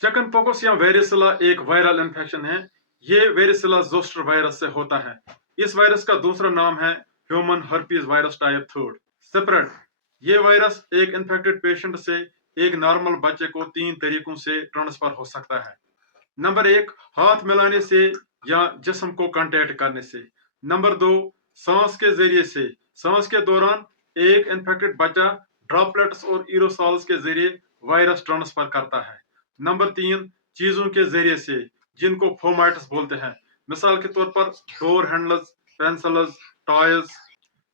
Chicken pox या वेरिसिला एक viral infection है। ये वेरिसिला जोस्टर वायरस से होता है। इस वायरस का दूसरा नाम है human herpes virus type 3 spread. ये वायरस एक इन्फेक्टेड पेशेंट से एक नॉर्मल बच्चे को 3 तरीकों से ट्रांसफर हो सकता है। नंबर 1, हाथ मिलाने से या जिस्म को कांटेक्ट करने से। नंबर 2, सांस के जरिए से। सांस के दौरान एक इन्फेक्टेड बच्चा ड्रॉपलेट्स और एरोसॉल्स के जरिए वायरस ट्रांसफर करता है। नंबर 3, चीजों के जरिए से, जिनको फोमाइट्स बोलते हैं। मिसाल के तौर पर डोर हैंडल्स, पेंसिल्स, टॉयज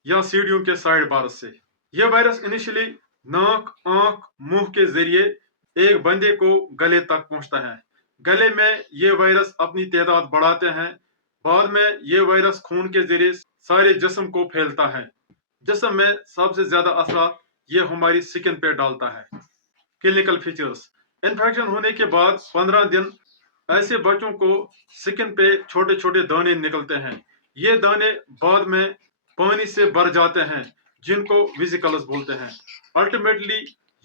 या सीढ़ियों के साइड बार से। यह वायरस इनिशियली नाक, आंख, मुंह के जरिए एक बंदे को गले तक पहुंचता है। गले में ये वायरस अपनी तादाद बढ़ाते हैं। बाद में ये वायरस खून के जरिए सारे जिस्म को फैलता है। जिस्म में सबसे ज्यादा असर ये हमारी स्किन पे डालता है। क्लिनिकल फीचर्स: इन्फेक्शन होने के बाद 15 दिन ऐसे बच्चों को स्किन पे छोटे छोटे दाने निकलते हैं। ये दाने बाद में पानी से भर जाते हैं, जिनको विजिकल्स बोलते हैं। अल्टीमेटली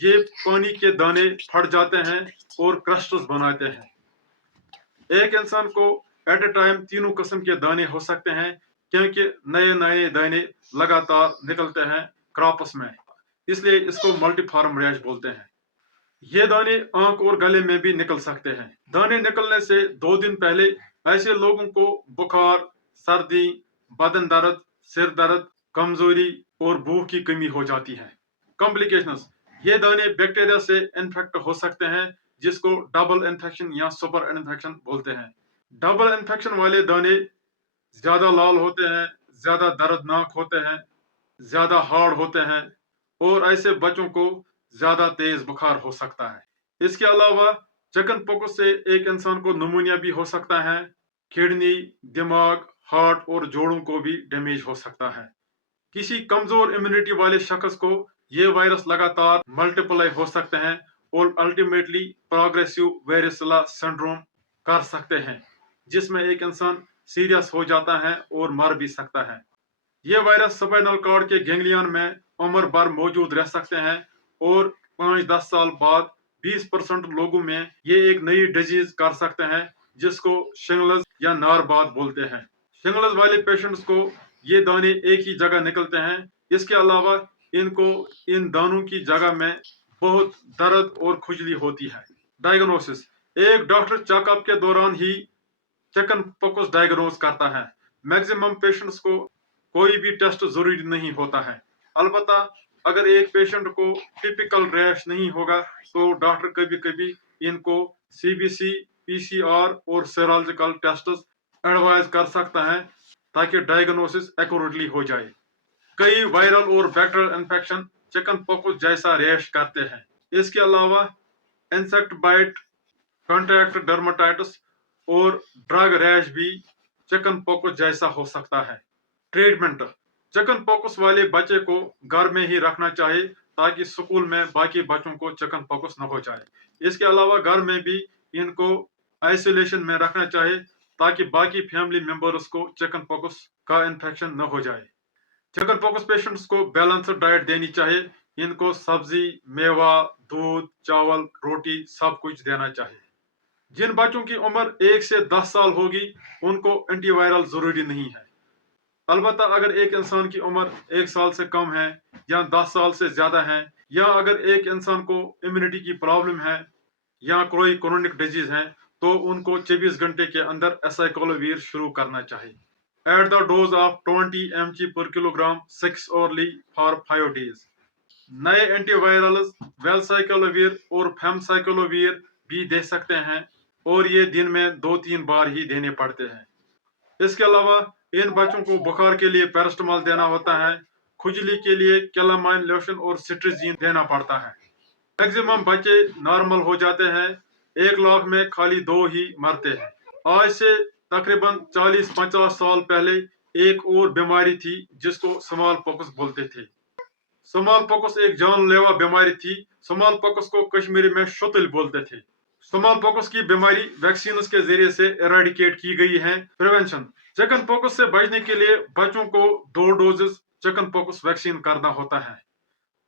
ये पानी के दाने फट जाते हैं और क्रस्टल्स बनाते हैं। एक इंसान को एट ए टाइम तीनों किस्म के दाने हो सकते हैं, क्योंकि नए नए दाने लगातार निकलते हैं क्रॉप्स में, इसलिए इसको मल्टीफॉर्म रैश बोलते हैं। ये दाने आंख और गले में भी निकल सकते हैं। दाने निकलने से 2 दिन पहले ऐसे लोगों को बुखार, सर्दी, बदन दर्द, सिर दर्द, कमजोरी और भूख की कमी हो जाती है। कॉम्प्लिकेशंस: ये दाने बैक्टीरिया से इन्फेक्ट हो सकते हैं, जिसको डबल इन्फेक्शन या सुपर इन्फेक्शन बोलते हैं। डबल इन्फेक्शन वाले दाने ज्यादा लाल होते हैं, ज्यादा दर्दनाक होते हैं, ज्यादा हार्ड होते हैं और ऐसे बच्चों को ज्यादा तेज बुखार हो सकता है। इसके अलावा चिकन पॉक्स से एक इंसान को निमोनिया भी हो सकता है। किडनी, दिमाग, हार्ट और जोड़ों को भी डैमेज हो सकता है। किसी कमजोर इम्यूनिटी वाले शख्स को ये वायरस लगातार मल्टीप्लाई हो सकते हैं और अल्टीमेटली प्रोग्रेसिव वेरिसिला सिंड्रोम कर सकते हैं, जिसमें एक इंसान सीरियस हो जाता है और मर भी सकता है। ये वायरस स्पाइनल कॉर्ड के गैंग्लियन में उम्र भर मौजूद रह सकते हैं और 5-10 साल बाद 20% लोगों में ये एक नई डिजीज कर सकते हैं, जिसको शिंगल्स या नारबाद बोलते हैं। शिंगल्स वाले पेशेंट्स को ये दाने एक ही जगह निकलते हैं। इसके अलावा इनको इन दानों की जगह में बहुत दर्द और खुजली होती है। डायग्नोसिस: एक डॉक्टर चेकअप के दौरान ही चिकन पॉक्स डायग्नोज करता है। मैक्सिमम पेशेंट्स को कोई भी टेस्ट जरूरी नहीं होता है। अलबत्ता अगर एक पेशेंट को टिपिकल रैश नहीं होगा तो डॉक्टर कभी कभी इनको सीबीसी, पीसीआर और सेरोलॉजिकल टेस्ट एडवाइज कर सकता है, ताकि डायग्नोसिस एक्यूरेटली हो जाए। कई वायरल और बैक्टीरियल इन्फेक्शन चिकन पॉक्स जैसा रैश करते हैं। इसके अलावा इंसेक्ट बाइट, कॉन्टैक्ट डर्मेटाइटिस और ड्रग रैश भी चिकन पॉक्स जैसा हो सकता है। ट्रीटमेंट: चिकन पॉक्स वाले बच्चे को घर में ही रखना चाहिए, ताकि स्कूल में बाकी बच्चों को चिकन पॉक्स न हो जाए। इसके अलावा घर में भी इनको आइसोलेशन में रखना चाहिए, ताकि बाकी फैमिली मेंबर्स को चिकन पॉक्स का इन्फेक्शन न हो जाए। चिकन पॉक्स पेशेंट्स को बैलेंस्ड डाइट देनी चाहिए। इनको सब्जी, मेवा, दूध, चावल, रोटी सब कुछ देना चाहिए। जिन बच्चों की उम्र 1 से 10 साल होगी, उनको एंटीवायरल जरूरी नहीं है। अलबत्ता अगर एक इंसान की उम्र 1 साल से कम है या 10 साल से ज्यादा है, या अगर एक इंसान को इम्यूनिटी की प्रॉब्लम है या कोई क्रोनिक डिजीज है, तो उनको 24 घंटे के अंदर एसाइक्लोवीर शुरू करना चाहिए। At the dose of 20 mg per kilogram 6 orally for 5 days। नए एंटीवायरल्स वेलसाइक्लोवीर और फेमसाइक्लोवीर भी दे सकते हैं, और ये दिन में 2-3 बार ही देने पड़ते हैं। इसके अलावा इन बच्चों को बुखार के लिए पैरास्टामोल देना होता है। खुजली के लिए कैलामाइन लोशन और सिट्रीजिन देना पड़ता है। मैक्सिमम बच्चे नॉर्मल हो जाते हैं। 1 लाख में खाली 2 ही मरते हैं। आज से तकरीबन 40-50 साल पहले एक और बीमारी थी, जिसको स्मॉल पॉक्स बोलते थे। स्मॉल पॉक्स एक जानलेवा बीमारी थी। स्मॉल पॉक्स को कश्मीरी में शुतुल बोलते थे। स्मॉल पॉक्स की बीमारी वैक्सीन के जरिए से एराडिकेट की गई है। प्रिवेंशन: चिकन पॉक्स से बचने के लिए बच्चों को 2 डोजेस चिकन पॉक्स वैक्सीन करना होता है।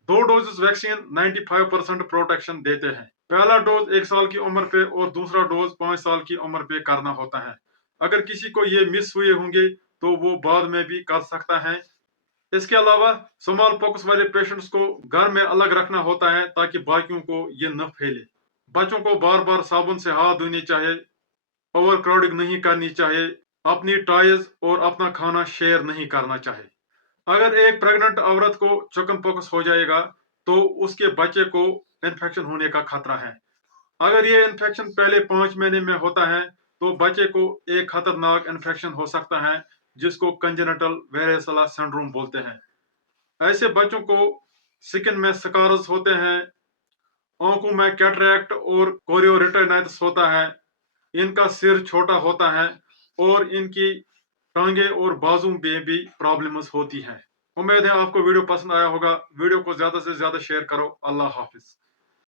2 डोजेस वैक्सीन 95% प्रोटेक्शन देते हैं। पहला डोज 1 साल की उम्र पे और दूसरा डोज 5 साल की उम्र पे करना होता है। अगर किसी को ये मिस हुए होंगे तो वो बाद में भी कर सकता है। इसके अलावा स्मॉल पॉक्स वाले पेशेंट्स को घर में अलग रखना होता है ताकि बाकियों को ये न फैले। बच्चों को बार बार साबुन से हाथ धोने चाहिए, ओवर क्राउडिंग नहीं करनी चाहिए, अपनी टॉयज और अपना खाना शेयर नहीं करना चाहिए। अगर एक प्रेग्नेंट औरत को चिकन पॉक्स हो जाएगा तो उसके बच्चे को इन्फेक्शन होने का खतरा है। अगर ये इन्फेक्शन पहले 5 महीने में होता है तो बच्चे को एक खतरनाक इन्फेक्शन हो सकता है जिसको कंजेनिटल वेरिसोला सिंड्रोम बोलते हैं। ऐसे बच्चों को स्किन में स्कार्स होते हैं, आंखों में कैटरैक्ट और कोरियोरेटिनाइटिस होता है, इनका सिर छोटा होता है और इनकी टांगे और बाजू में भी प्रॉब्लम्स होती हैं। उम्मीद है आपको वीडियो पसंद आया होगा। वीडियो को ज्यादा से ज्यादा शेयर करो। अल्लाह हाफिज।